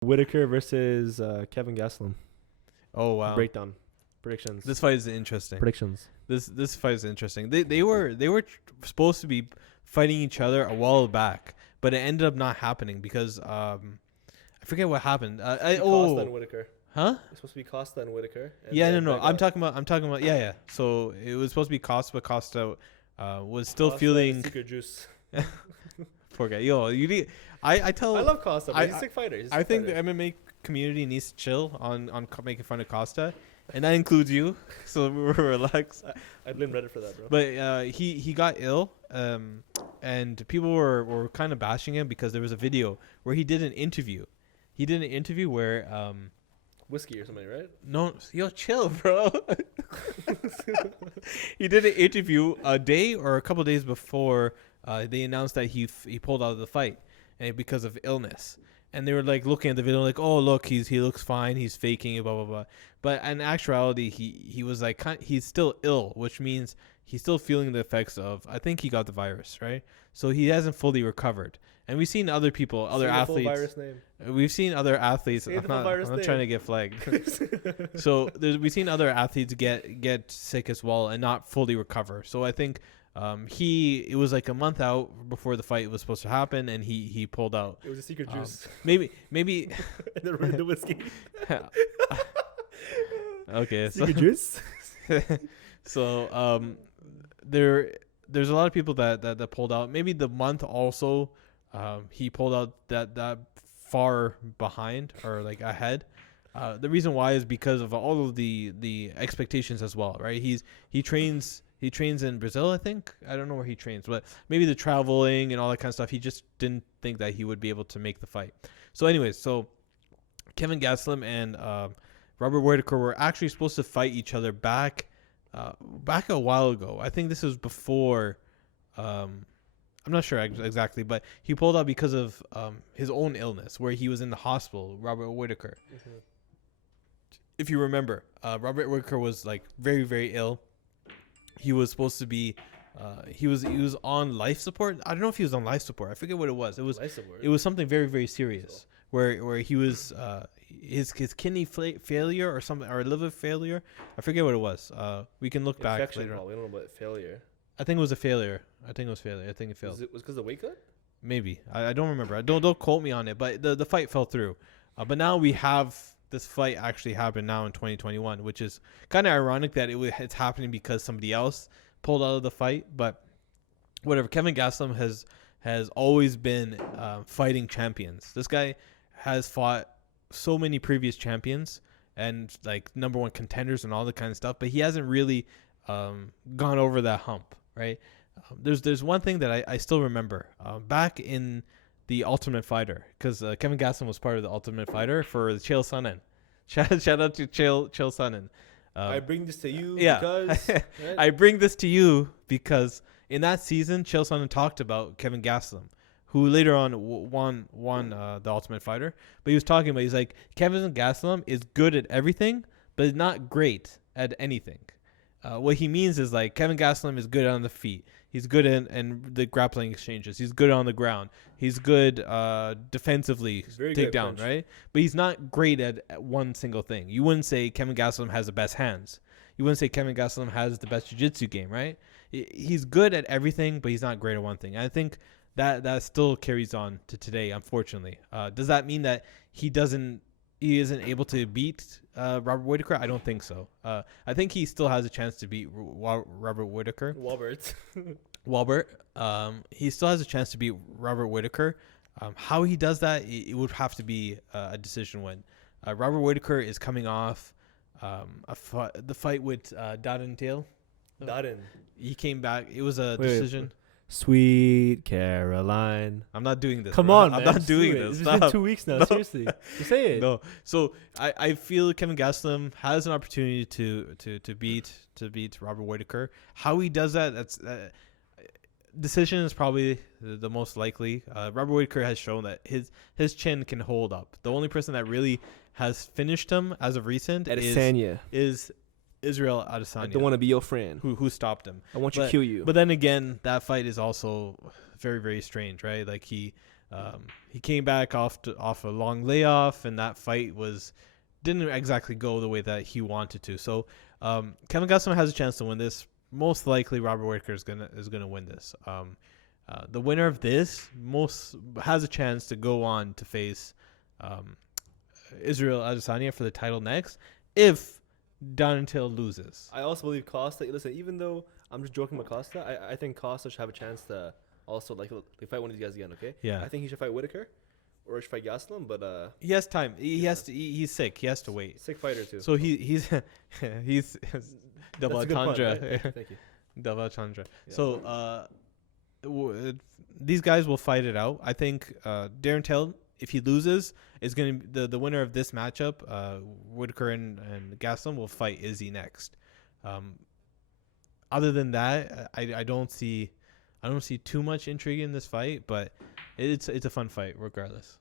Whittaker versus Kelvin Gastelum. Oh wow. Breakdown. Predictions. This fight is interesting. Predictions. This fight is interesting. They were supposed to be fighting each other a while back, but it ended up not happening because I forget what happened. Costa and Whittaker. Huh? It's supposed to be Costa and Whittaker. And Yeah, no. I'm talking about yeah. So it was supposed to be Costa, but Costa was still feeling secret juice. Poor guy. Yo, you need. I love Costa. But he's a sick fighter. I think the MMA community needs to chill on making fun of Costa, and that includes you. So we're relaxed. I blame Reddit for that, bro. But he got ill, and people were kind of bashing him because there was a video where he did an interview. He did an interview where whiskey or something, right? No, yo, chill, bro. He did an interview a day or a couple of days before they announced that he pulled out of the fight, and because of illness. And they were like looking at the video, like, oh look, he looks fine, he's faking it, blah blah blah. But in actuality, he was like he's still ill, which means he's still feeling the effects of. I think he got the virus, right? So he hasn't fully recovered. And we've seen other people, other athletes. Full virus name. We've seen other athletes. I'm not trying to get flagged. So we've seen other athletes get sick as well and not fully recover. So I think it was like a month out before the fight was supposed to happen, and he pulled out. It was a secret juice. Maybe. the whiskey. Okay. Secret juice. So there's a lot of people that pulled out. Maybe the month also. He pulled out that far behind or like ahead. The reason why is because of all of the expectations as well, right? He trains in Brazil, I think. I don't know where he trains, but maybe the traveling and all that kind of stuff. He just didn't think that he would be able to make the fight. So anyways, Kelvin Gastelum and Robert Whittaker were actually supposed to fight each other back a while ago. I think this was before. I'm not sure exactly, but he pulled out because of his own illness, where he was in the hospital. Robert Whittaker, if you remember, Robert Whittaker was like very, very ill. He was supposed to be, he was on life support. I don't know if he was on life support. I forget what it was. It was something very, very serious, where he was his kidney failure or something, or liver failure. I forget what it was. We can look back later on. We don't know about failure. I think it was a failure. I think it failed. Was it because of the weight cut? Maybe. I don't remember. Don't quote me on it. But the fight fell through. But now we have this fight actually happen now in 2021, which is kind of ironic that it's happening because somebody else pulled out of the fight. But whatever. Kelvin Gastelum has always been fighting champions. This guy has fought so many previous champions and like number one contenders and all that kind of stuff. But he hasn't really gone over that hump. Right, there's one thing that I still remember back in the Ultimate Fighter, because Kelvin Gastelum was part of the Ultimate Fighter for the Chael Sonnen. Shout out to Chael Sonnen. I bring this to you because I bring this to you because in that season Chael Sonnen talked about Kelvin Gastelum, who later on won the Ultimate Fighter. But he was talking about, he's like, Kelvin Gastelum is good at everything, but not great at anything. What he means is like Kelvin Gastelum is good on the feet. He's good in the grappling exchanges. He's good on the ground. He's good defensively, takedown, right? But he's not great at one single thing. You wouldn't say Kelvin Gastelum has the best hands. You wouldn't say Kelvin Gastelum has the best jiu-jitsu game, right? He's good at everything, but he's not great at one thing. And I think that still carries on to today, unfortunately. Does that mean that he isn't able to beat Robert Whittaker? I don't think so. I think he still has a chance to beat Robert Whittaker. Walbert. He still has a chance to beat Robert Whittaker. How he does that, it would have to be a decision win. Robert Whittaker is coming off the fight with Darren Till. Darren. He came back. It was a decision. Sweet Caroline. I'm not doing this. Come on, I'm man. not doing this. It's been 2 weeks now. No. Seriously, you say it. No. So I feel Kelvin Gastelum has an opportunity to beat Robert Whittaker. How he does that, that's decision is probably the most likely. Robert Whittaker has shown that his chin can hold up. The only person that really has finished him as of recent is Israel Adesanya. I don't want to be your friend. Who stopped him? I want to kill you. But then again, that fight is also very, very strange, right? Like He came back off a long layoff, and that fight didn't exactly go the way that he wanted to. So Kelvin Gastelum has a chance to win this. Most likely, Robert Whittaker is gonna win this. The winner of this has a chance to go on to face Israel Adesanya for the title next if Donatello loses. I also believe Costa. Listen, even though I'm just joking about Costa, I think Costa should have a chance to also like fight one of these guys again. Okay. Yeah. I think he should fight Whittaker, or he should fight Gastelum. But he has time. He has to. He's sick. He has to wait. Sick fighter too. So he's double entendre. Right? Thank you. Double entendre. Yeah. So these guys will fight it out. I think Darren Till, if he loses, is going to the winner of this matchup. Whittaker and Gastelum will fight Izzy next. Other than that, I don't see too much intrigue in this fight, but it's a fun fight regardless.